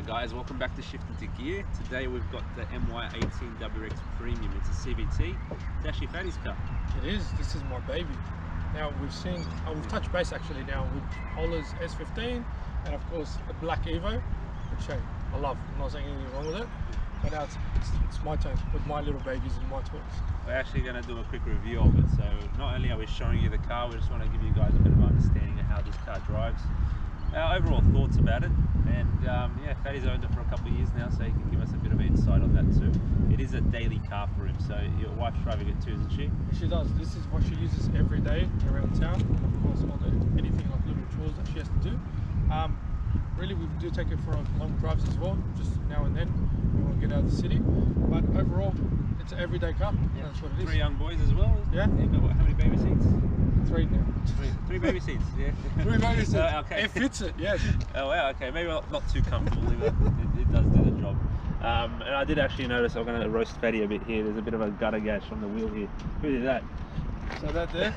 Alright guys, welcome back to Shift Into Gear. Today we've got the MY18 Wrx Premium. It's a CVT. It's actually Fatty's car. It is. This is my baby. Now we've touched base actually now with Pola's S15 and of course the Black Evo, which I love. I'm not saying anything wrong with it. But now it's my turn with my little babies and my toys. We're actually going to do a quick review of it. So not only are we showing you the car, we just want to give you guys a bit of understanding of how this car drives. Our overall thoughts about it, and yeah, Fatty's owned it for a couple of years now, so he can give us a bit of insight on that too. It is a daily car for him, so your wife's driving it too, isn't she? She does. This is what she uses every day around town, and of course anything like little chores that she has to do. Really, we do take it for long drives as well, just now and then when we get out of the city. But overall, it's an everyday car. Yeah. That's what it is. 3 young boys as well. Yeah. But how many baby seats? 3 now. Three baby seats. Yeah. 3 baby seats. Okay. It fits it. Yes. Oh wow. Okay. Maybe not too comfortably, but it does do the job. And I did actually notice, I'm going to roast Fatty a bit here. There's a bit of a gutter gash on the wheel here. Who did that? So that there,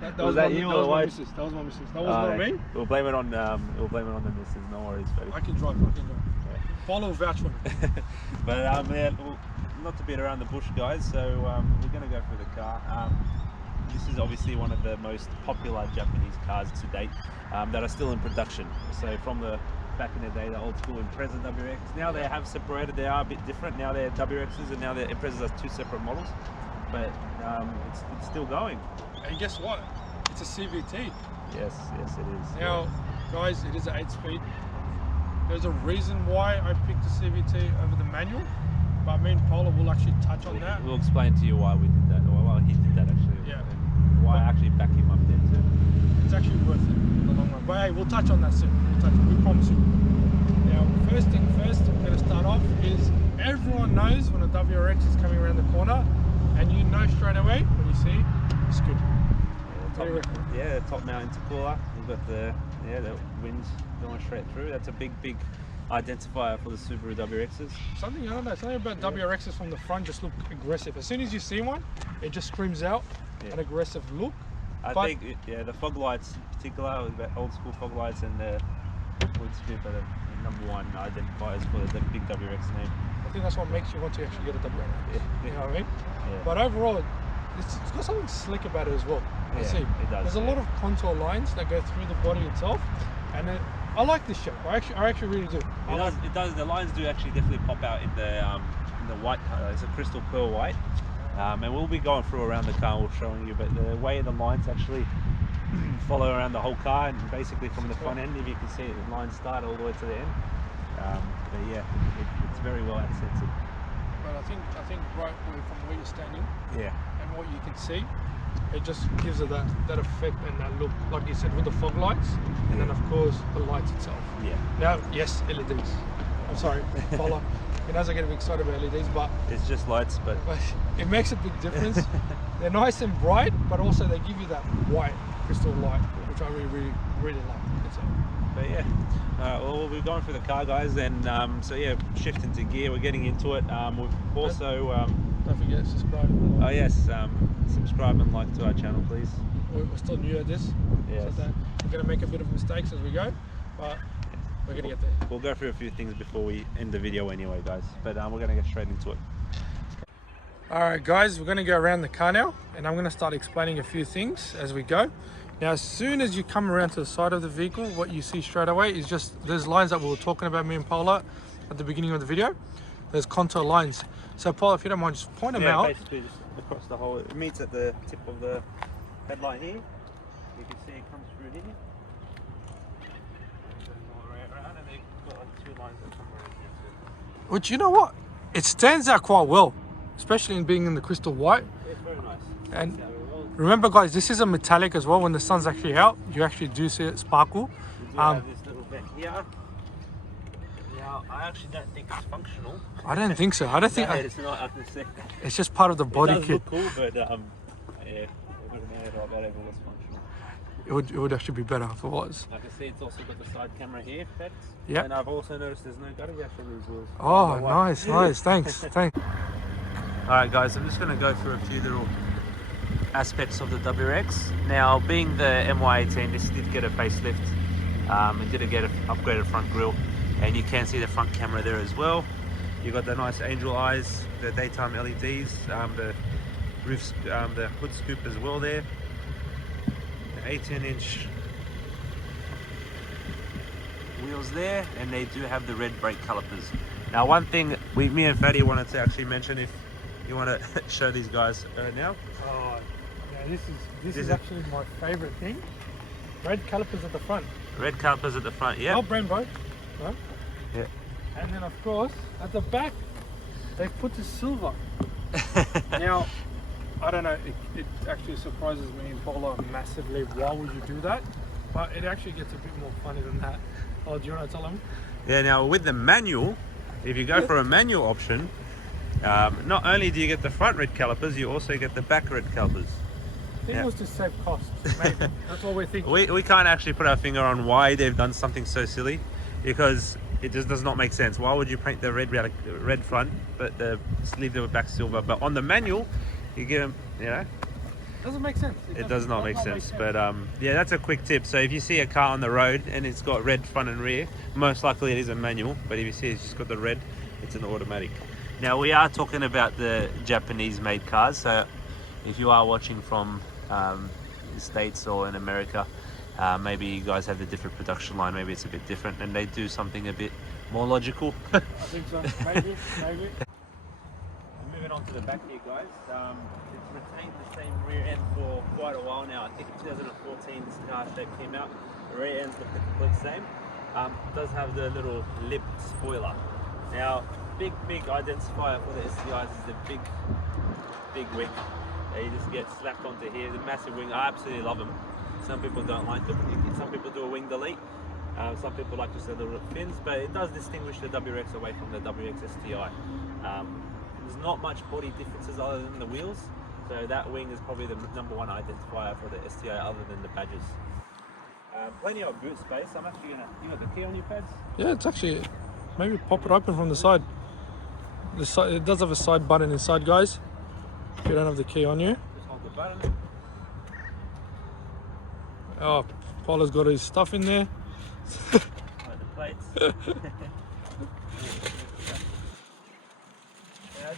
that was that you or the wife? That was my missus. That was not me. We'll blame it on the missus. No worries, Fatty. I can drive. Yeah. Follow vouch for me. But yeah, well, not to beat around the bush, guys. So we're going to go through the car. This is obviously one of the most popular Japanese cars to date that are still in production. So from the back in the day, the old school Impreza Wrx. Now they have separated. They are a bit different. Now they're Wrxs, and now they're Imprezas are 2 separate models. But it's still going. And guess what? It's a CVT. Yes, it is. Now, guys, it is an 8-speed. There's a reason why I picked the CVT over the manual, but me and Paula will actually touch on that. We'll explain to you why we did that, or why he did that actually. Yeah. And why I actually back him up there too. It's actually worth it in the long run. But hey, we'll touch on that soon. We promise you. Now, first thing first, I'm going to start off is everyone knows when a Wrx is coming around the corner, and you know straight away when you see it's good. Yeah, top mount intercooler. We've got the winds going straight through. That's a big identifier for the Subaru Wrxs. Something about Wrxs from the front just look aggressive. As soon as you see one, it just screams out an aggressive look. I think the fog lights in particular, the old school fog lights and the windscreen are the #1 identifiers for the big Wrx name. I think that's what makes you want to actually get a Wrx. Yeah. You know what I mean? Yeah. But overall, it's got something slick about it as well. Yeah, see, it does. there's a lot of contour lines that go through the body itself, and I like this shape. I actually really do. It does. The lines do actually definitely pop out in the white color. It's a crystal pearl white, and we'll be going through around the car. We're showing you, but the way the lines actually follow around the whole car, and basically from the front end, if you can see it, the lines start all the way to the end. But yeah, it's very well accented. But I think right from where you're standing, and what you can see, it just gives it that effect and that look, like you said, with the fog lights, and then of course the lights itself. Yeah. Now, yes, LEDs. I'm sorry, Paula. He knows I get a bit excited about LEDs, but it's just lights, but it makes a big difference. They're nice and bright, but also they give you that white crystal light, which I really like. But yeah, well, we're going through the car, guys, and so yeah, shift into gear. We're getting into it. We've also don't forget to subscribe. Oh yes, subscribe and like to our channel, please. We're still new at this. Yes. So we're going to make a bit of mistakes as we go, but we're going to get there. We'll go through a few things before we end the video anyway, guys. But we're going to get straight into it. Alright guys, we're going to go around the car now, and I'm going to start explaining a few things as we go. Now, as soon as you come around to the side of the vehicle, what you see straight away is just those lines that we were talking about, me and Paula, at the beginning of the video. There's contour lines. So Paula, if you don't mind, just point them out. Basically just across the whole, it meets at the tip of the headlight here. You can see it comes through here. And then you've got like 2 lines that come around here too. Which, you know what? It stands out quite well, especially in being in the crystal white. It's very nice. And remember guys, this is a metallic as well. When the sun's actually out, you actually do see it sparkle. We do have this little bit here. Now, I actually don't think it's functional. I don't think so. I don't think it's not. it's just part of the body kit. It does look cool, but yeah, it wouldn't matter if it was functional. It would actually be better if it was. Like I see, it's also got the side camera here. Yeah. And I've also noticed there's no gutter gash on these wheels. Oh, nice. Thanks. Alright guys, I'm just going to go through a few little aspects of the Wrx. Now, being the MY18, this did get a facelift. It did get an upgraded front grille. and you can see the front camera there as well. You've got the nice angel eyes, the daytime LEDs, the roofs, the hood scoop as well there. The 18-inch wheels there, and they do have the red brake calipers. Now, one thing me and Fatty wanted to actually mention, if you want to show these guys now. Oh, yeah, this is actually my favorite thing. Red calipers at the front. Red calipers at the front, yeah. Oh, Brembo, right? Yeah. And then of course at the back they put the silver. Now, I don't know, it actually surprises me in Polo massively. Why would you do that? But it actually gets a bit more funny than that. Oh, do you want to tell them? Yeah, now with the manual, if you go for a manual option, not only do you get the front red calipers, you also get the back red calipers. I think it was to save costs, maybe. That's what we're thinking. We can't actually put our finger on why they've done something so silly, because it just does not make sense. Why would you paint the red front, but leave the back silver? But on the manual, you give them, you know, Doesn't make sense. it does not make sense. But yeah, that's a quick tip. So if you see a car on the road and it's got red front and rear, most likely it is a manual. But if you see it's just got the red, it's an automatic. Now, we are talking about the Japanese-made cars. So if you are watching from the States or in America, maybe you guys have the different production line, maybe it's a bit different and they do something a bit more logical. I think so, maybe. Moving on to the back here, guys, it's retained the same rear end for quite a while now. I think in 2014 this car shape came out, the rear ends look the complete same. It does have the little lip spoiler. Now, big identifier for the STIs is the big wing. You just get slapped onto here, the massive wing. I absolutely love them. Some people don't like them. Some people do a wing delete. Some people like just the little fins, but it does distinguish the WRX away from the WRX STI. There's not much body differences other than the wheels, so that wing is probably the number one identifier for the STI other than the badges. Plenty of boot space. I'm actually gonna. You got the key on your pads? Yeah, it's actually, maybe pop it open from the side. The side, it does have a side button inside, guys. If you don't have the key on you. Just hold the button. Oh, Paula's got his stuff in there. Like the plates. As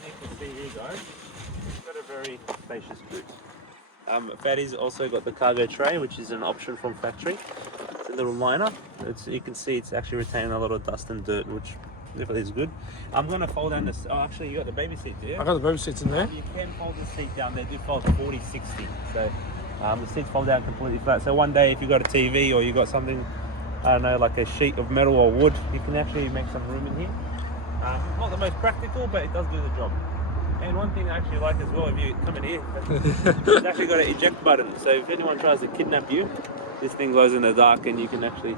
you can see here, guys, it's got a very spacious boot. Fatty's also got the cargo tray, which is an option from factory. It's a little liner. You can see it's actually retaining a lot of dust and dirt, which definitely is good. I'm going to fold down this. Oh, actually, you got the baby seat there. I got the baby seats in there. You can fold the seat down. They do fold 40-60. So the seats fold down completely flat. So one day, if you've got a TV or you've got something, I don't know, like a sheet of metal or wood, you can actually make some room in here. Not the most practical, but it does do the job. And one thing I actually like as well, if you come in here, it's actually got an eject button. So if anyone tries to kidnap you, this thing glows in the dark and you can actually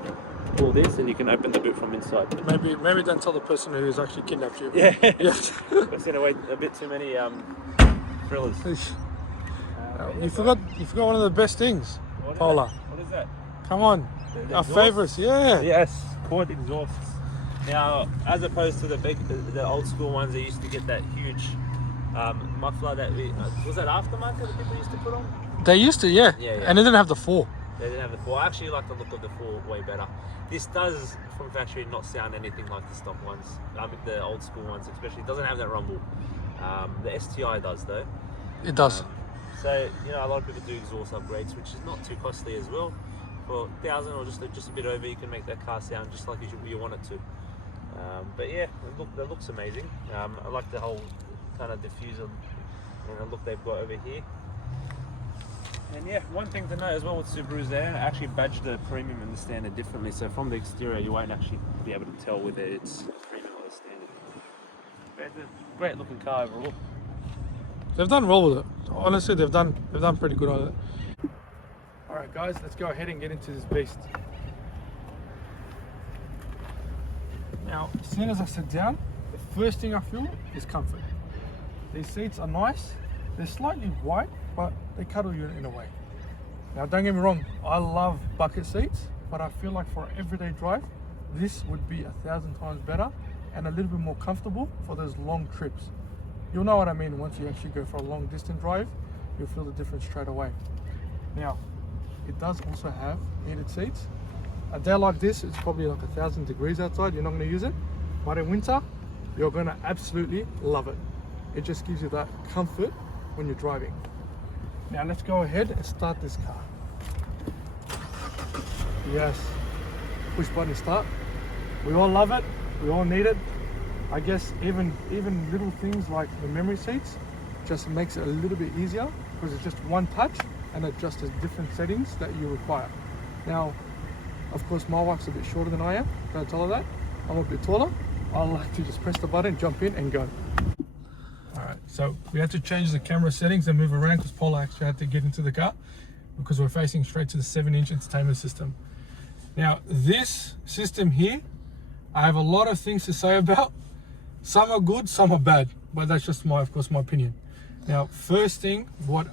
pull this and you can open the boot from inside. Maybe don't tell the person who's actually kidnapped you. Yeah. Yes. We've seen a bit too many thrillers. You forgot one of the best things, Paula. What is that? Come on. The Our exhaust? favourites, yeah. Yes, quad exhausts. Now, as opposed to the old school ones that used to get that huge muffler that was that aftermarket that people used to put on? They used to, yeah. Yeah. And they didn't have the 4. They didn't have the 4. I actually like the look of the 4 way better. This does, from factory, not sound anything like the stock ones. I mean, the old school ones especially. It doesn't have that rumble. The STI does though. It does. So, you know, a lot of people do exhaust upgrades, which is not too costly as well. For $1,000 or just a bit over, you can make that car sound just like you want it to. But yeah, it looks amazing. I like the whole kind of diffuser and the look they've got over here. And yeah, one thing to note as well with Subarus, they don't actually badge the premium and the standard differently. So from the exterior, you won't actually be able to tell whether it's premium or standard. But it's a great looking car overall. They've done well with it. Honestly, they've done pretty good on it. All right, guys, let's go ahead and get into this beast. Now, as soon as I sit down, the first thing I feel is comfort. These seats are nice. They're slightly wide, but they cuddle you in a way. Now, don't get me wrong, I love bucket seats, but I feel like for an everyday drive, this would be 1,000 times better and a little bit more comfortable for those long trips. You'll know what I mean once you actually go for a long distance drive, you'll feel the difference straight away. Now, it does also have heated seats, a day like this, it's probably like 1,000 degrees outside, you're not going to use it. But in winter, you're going to absolutely love it. It just gives you that comfort when you're driving. Now let's go ahead and start this car. Yes, push button start. We all love it, we all need it. I guess even little things like the memory seats just makes it a little bit easier, because it's just one touch and adjusts the different settings that you require. Now, of course, my wife's a bit shorter than I am. Don't tell her that. I'm a bit taller. I like to just press the button, jump in and go. Alright, so we had to change the camera settings and move around because Paula actually had to get into the car because we're facing straight to the 7-inch entertainment system. Now, this system here, I have a lot of things to say about. Some are good, some are bad, but that's just my opinion. Now, first thing,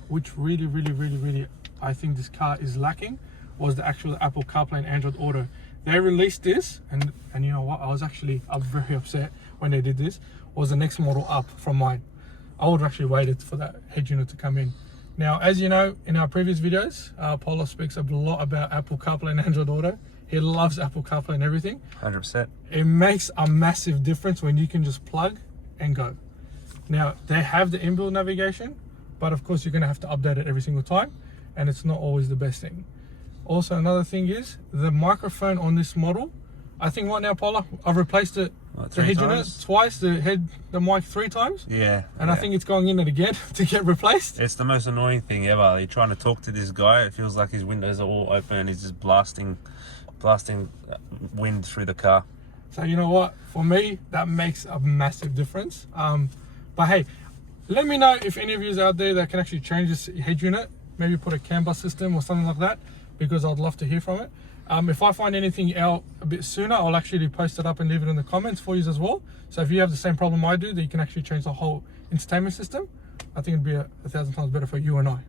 which really, I think this car is lacking, was the actual Apple Carplay and Android Auto. They released this, and you know what? I'm very upset when they did this. Was the next model up from mine? I would have actually waited for that head unit to come in. Now, as you know, in our previous videos, Paulo speaks a lot about Apple Carplay and Android Auto. He loves Apple Carplay and everything. 100%. It makes a massive difference when you can just plug and go. Now, they have the inbuilt navigation, but of course you're going to have to update it every single time, and it's not always the best thing. Also, another thing is the microphone on this model. I think right now, Paula, I've replaced it, the head unit twice, the mic 3 times. Yeah. And I think it's going in it again to get replaced. It's the most annoying thing ever. You're trying to talk to this guy, it feels like his windows are all open and he's just blasting wind through the car. So you know what? For me, that makes a massive difference. But hey, let me know if any of you out there that can actually change this head unit, maybe put a CAN bus system or something like that, because I'd love to hear from it. If I find anything out a bit sooner, I'll actually post it up and leave it in the comments for you as well. So if you have the same problem I do, that you can actually change the whole entertainment system, I think it'd be 1,000 times better for you and I.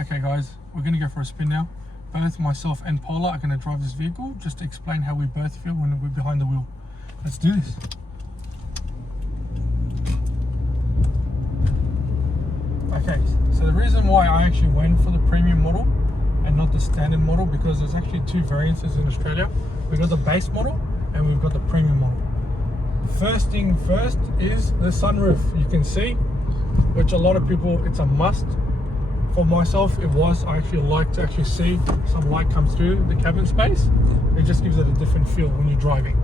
Okay guys, we're gonna go for a spin now. Both myself and Paula are gonna drive this vehicle just to explain how we both feel when we're behind the wheel. Let's do this. Okay, so the reason why I actually went for the premium model and not the standard model, because there's actually 2 variants in Australia. We've got the base model and we've got the premium model. First thing first is the sunroof. You can see, which a lot of people, it's a must. For myself, it was. I actually like to actually see some light come through the cabin space. It just gives it a different feel when you're driving.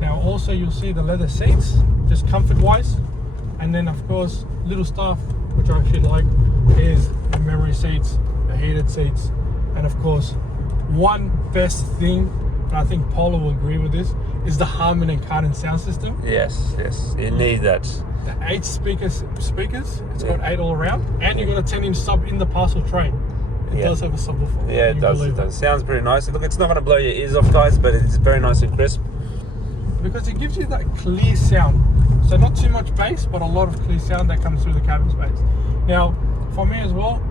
Now also you'll see the leather seats, just comfort wise. And then of course, little stuff which I actually like is the memory seats, the heated seats. And of course, one best thing, and I think Paula will agree with this, is the Harman and Kardon sound system. Yes, you need that. The 8 speakers, it's got 8 all around, and you've got a 10-inch sub in the parcel tray. It does have a subwoofer. Yeah, it does. It does. Sounds pretty nice. Look, it's not going to blow your ears off, guys, but it's very nice and crisp. Because it gives you that clear sound. So not too much bass, but a lot of clear sound that comes through the cabin space. Now, for me as well,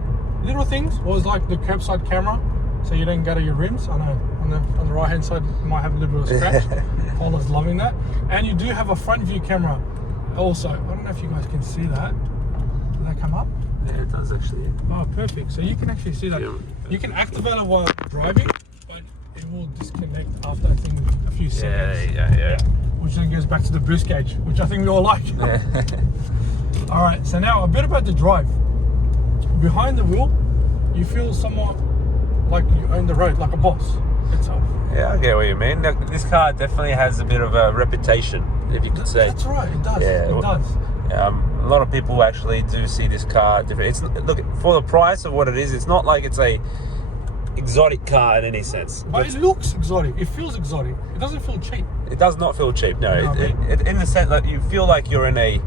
little things was like the curbside camera, so you don't gutter your rims. I know on the right hand side you might have a little bit of a scratch. Paula's loving that. And you do have a front view camera also. I don't know if you guys can see that. Does that come up? Yeah, it does actually. Oh, perfect. So you can actually see that. You can activate it while driving, but it will disconnect after I think a few seconds. Yeah. Which then goes back to the boost gauge, which I think we all like. Yeah. All right, so now a bit about the drive. Behind the wheel, you feel somewhat like you own the road, like a boss itself. Yeah, I get what you mean. This car definitely has a bit of a reputation, if you could say. That's right, it does. Yeah, it does. A lot of people actually do see this car different. It's, look, for the price of what it is, it's not like it's a exotic car in any sense. But it looks exotic. It feels exotic. It doesn't feel cheap. It does not feel cheap. No, it, in the sense that you feel like you're in a,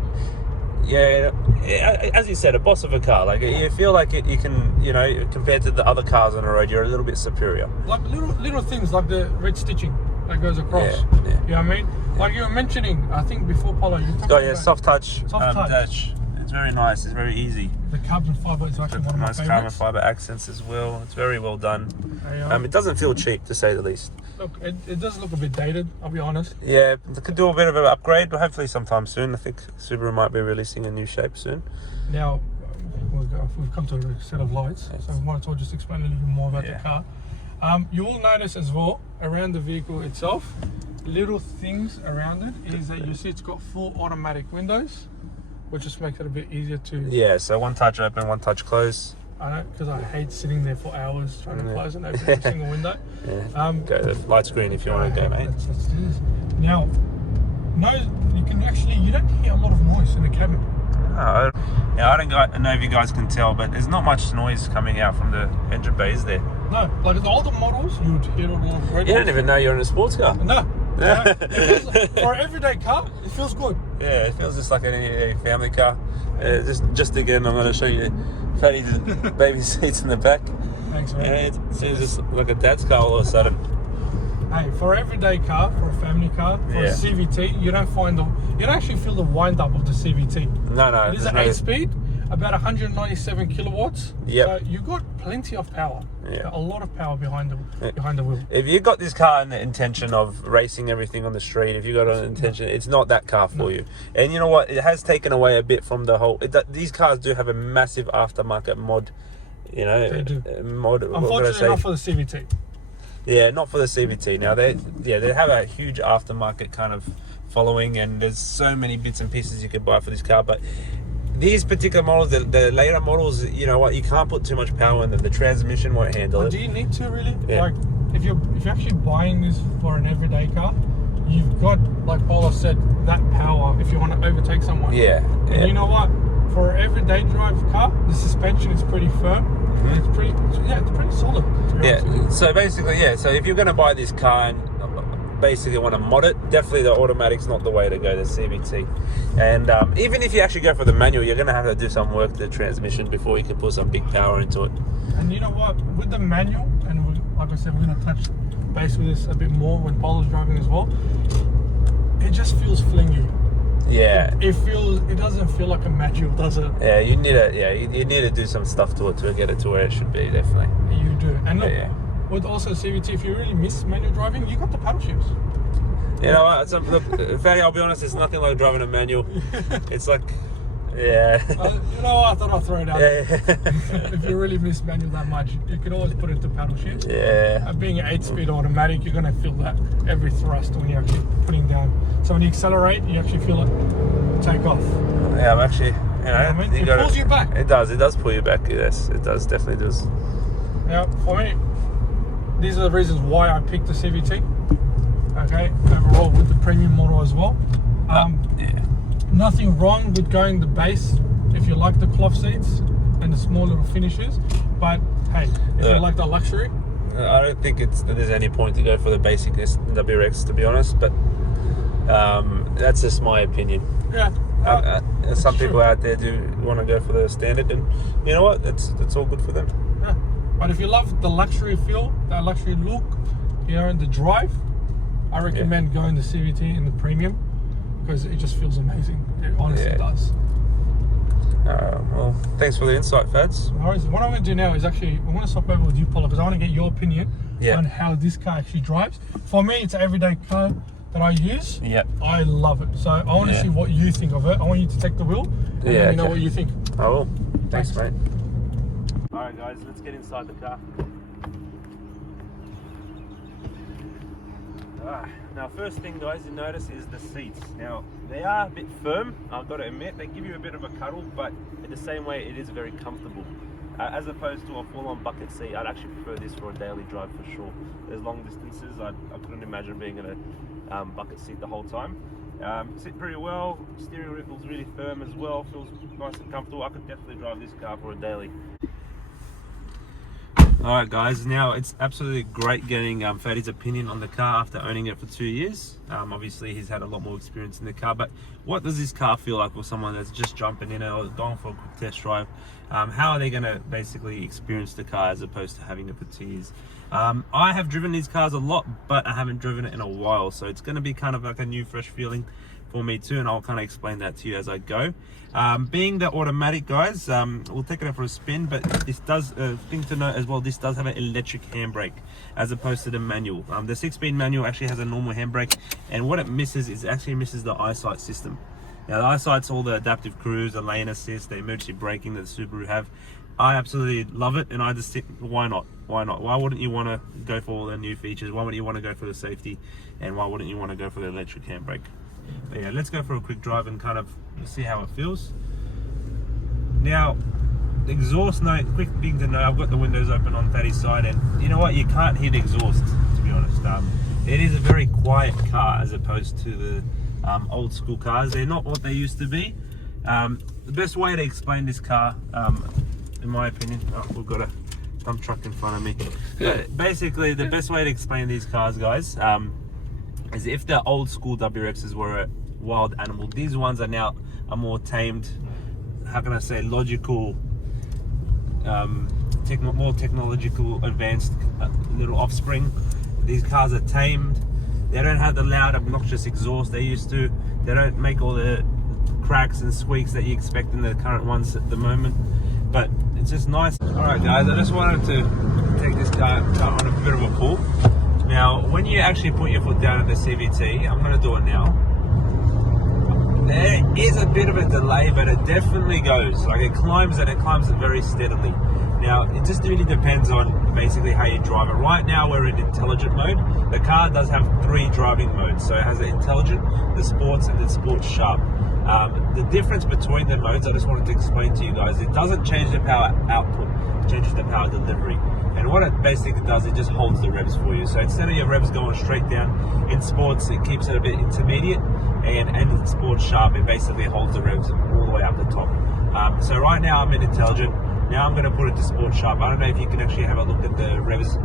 as you said, a boss of a car. Like you feel like you can, compared to the other cars on the road, you're a little bit superior. Like little things like the red stitching that goes across. Yeah. You know what I mean? Like you were mentioning, I think before, Paulo, you talked about soft touch. touch. It's very nice. It's very easy. The carbon fiber is actually one of my nice favorites. carbon fiber accents as well. It's very well done. It doesn't feel cheap, to say the least. Look, it does look a bit dated, I'll be honest. Yeah, it could do a bit of an upgrade, but hopefully sometime soon. I think Subaru might be releasing a new shape soon. Now, we've come to a set of lights, so I might as well just explain a little bit more about the car. You will notice as well, around the vehicle itself, little things around it is that you see it's got full automatic windows, which just makes it a bit easier to... Yeah, so one touch open, one touch close. I know, because I hate sitting there for hours trying to close and open every single window. Yeah. Go the light screen if you want to go, mate. Let's do this. Now, no, you don't hear a lot of noise in the cabin. No, I don't know if you guys can tell, but there's not much noise coming out from the engine bay, is there? No, like the older models, you would hear it all already. You don't even know you're in a sports car. No. For an everyday car, it feels good. Yeah, it feels just like any family car. Just again, I'm going to show you Fatty's baby seats in the back. Thanks, man. It seems just like a dad's car all of a sudden. Hey, for an everyday car, for a family car, for a CVT, you don't actually feel the wind up of the CVT. No. It is an 8-speed, about 197 kilowatts. Yep. So you've got plenty of power. Yeah. A lot of power behind the wheel. If you got this car in the intention of racing everything on the street, if you got an intention, it's not that car for you. And you know what? It has taken away a bit from the whole... these cars do have a massive aftermarket mod. You know, they do. Mod. Unfortunately, not for the CVT. Yeah, not for the CVT. Now they have a huge aftermarket kind of following, and there's so many bits and pieces you can buy for this car. But these particular models, the later models, you know what, you can't put too much power in them. The transmission won't handle it. Do you need to really? Yeah. Like, if you're actually buying this for an everyday car, you've got, like Paula said, that power if you want to overtake someone. Yeah. And you know what? For an everyday drive car, the suspension is pretty firm. It's pretty solid. Yeah. So basically, so if you're going to buy this car and basically want to mod it, definitely the automatic's not the way to go, the CVT. And even if you actually go for the manual, you're going to have to do some work to the transmission before you can put some big power into it. And you know what? With the manual, and like I said, we're going to touch base with this a bit more when Paula's driving as well, it just feels flingy. Yeah. It doesn't feel like a manual, does it? Yeah, you need to do some stuff to it to get it to where it should be, definitely. You do. And look, with also CVT, if you really miss manual driving, you got the paddle shifts. You know what? Look, Fatty, I'll be honest, it's nothing like driving a manual. It's like, you know what? I thought I'd throw it out. If you really miss manual that much, you can always put it to paddle shift. Yeah. Being an 8-speed automatic, you're going to feel that every thrust when you're actually putting down. So when you accelerate, you actually feel it take off. Yeah, I'm actually, it pulls you back. It does pull you back, yes. It does, definitely does. Yeah, for me, these are the reasons why I picked the CVT. Okay, overall with the premium model as well. Nothing wrong with going the base if you like the cloth seats and the small little finishes, but hey, if you like the luxury, I don't think there's any point to go for the basic WRX, to be honest, but that's just my opinion. Yeah. Some people out there do want to go for the standard, and you know what, that's all good for them. Yeah. But if you love the luxury feel, that luxury look, and the drive, I recommend going the CVT in the premium, because it just feels amazing. It honestly does. Well, thanks for the insight, Fads. What I'm going to do now is actually, I want to swap over with you, Paula, because I want to get your opinion on how this car actually drives. For me, it's an everyday car that I use. Yeah. I love it. So I want to see what you think of it. I want you to take the wheel and let me know what you think. I will. Thanks, mate. Alright guys, let's get inside the car. Now first thing guys you notice is the seats. Now they are a bit firm, I've got to admit. They give you a bit of a cuddle, but in the same way it is very comfortable. As opposed to a full-on bucket seat, I'd actually prefer this for a daily drive for sure. There's long distances, I couldn't imagine being in a bucket seat the whole time. Sit pretty well, steering wheel's really firm as well, feels nice and comfortable. I could definitely drive this car for a daily. Alright guys, now it's absolutely great getting Fatty's opinion on the car after owning it for 2 years. Obviously he's had a lot more experience in the car, but what does this car feel like for someone that's just jumping in it or going for a quick test drive? How are they going to basically experience the car as opposed to having it for 2 years? I have driven these cars a lot, but I haven't driven it in a while, so it's going to be kind of like a new fresh feeling for me too, and I'll kind of explain that to you as I go. Being the automatic, guys, we'll take it out for a spin, but this does, thing to note as well, this does have an electric handbrake as opposed to the manual. The 6-speed manual actually has a normal handbrake, and what it misses is actually misses the eyesight system. Now the eyesight's all the adaptive cruise, the lane assist, the emergency braking that the Subaru have. I absolutely love it, and I just think, why not? Why not? Why wouldn't you want to go for all the new features? Why wouldn't you want to go for the safety? And why wouldn't you want to go for the electric handbrake? But yeah, let's go for a quick drive and kind of see how it feels. Now, the exhaust note, quick thing to know, I've got the windows open on Thaddy's side, and you know what? You can't hear the exhaust, to be honest. It is a very quiet car as opposed to the old school cars. They're not what they used to be. The best way to explain this car, in my opinion, we've got a dump truck in front of me. But basically, the best way to explain these cars, guys, is if the old school WRXs were a wild animal, these ones are now a more tamed, how can I say, logical, more technological, advanced little offspring. These cars are tamed. They don't have the loud, obnoxious exhaust they used to. They don't make all the cracks and squeaks that you expect in the current ones at the moment. But it's just nice. Alright guys, I just wanted to take this car on a bit of a pull. Now, when you actually put your foot down at the CVT, I'm going to do it now. There is a bit of a delay, but it definitely goes. Like, it climbs, and it climbs it very steadily. Now, it just really depends on basically how you drive it. Right now, we're in intelligent mode. The car does have 3 driving modes. So it has the intelligent, the sports, and the sports sharp. The difference between the modes, I just wanted to explain to you guys, it doesn't change the power output, it changes the power delivery. And what it basically does, it just holds the revs for you. So instead of your revs going straight down, in sports it keeps it a bit intermediate, and in sports sharp it basically holds the revs all the way up the top. So right now I'm in intelligent. Now I'm going to put it to sports sharp. I don't know if you can actually have a look at the revs,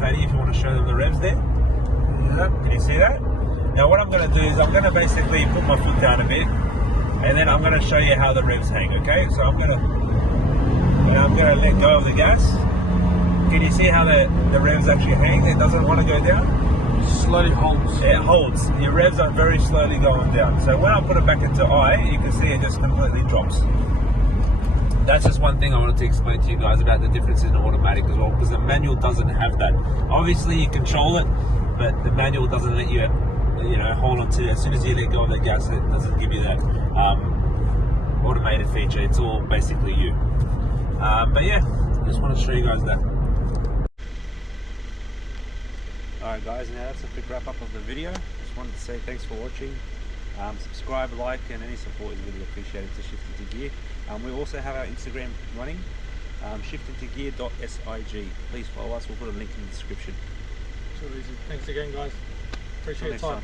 Fatty, if you want to show them the revs there. Yeah. Can you see that? Now what I'm going to do is I'm going to basically put my foot down a bit, and then I'm going to show you how the revs hang, okay? So I'm going to let go of the gas. Can you see how the revs actually hang? It doesn't want to go down. Slowly holds. Yeah, it holds. Your revs are very slowly going down. So when I put it back into I, you can see it just completely drops. That's just one thing I wanted to explain to you guys about the difference in automatic as well, because the manual doesn't have that. Obviously you control it, but the manual doesn't let you, hold on to it. As soon as you let go of the gas, it doesn't give you that automated feature. It's all basically you. But yeah, just want to show you guys that. Alright guys, now that's a quick wrap up of the video. Just wanted to say thanks for watching. Subscribe, like, and any support is really appreciated to Shift Into Gear. We also have our Instagram running, shiftintogear.sig. Please follow us, we'll put a link in the description. So easy. Thanks again guys. Appreciate your time.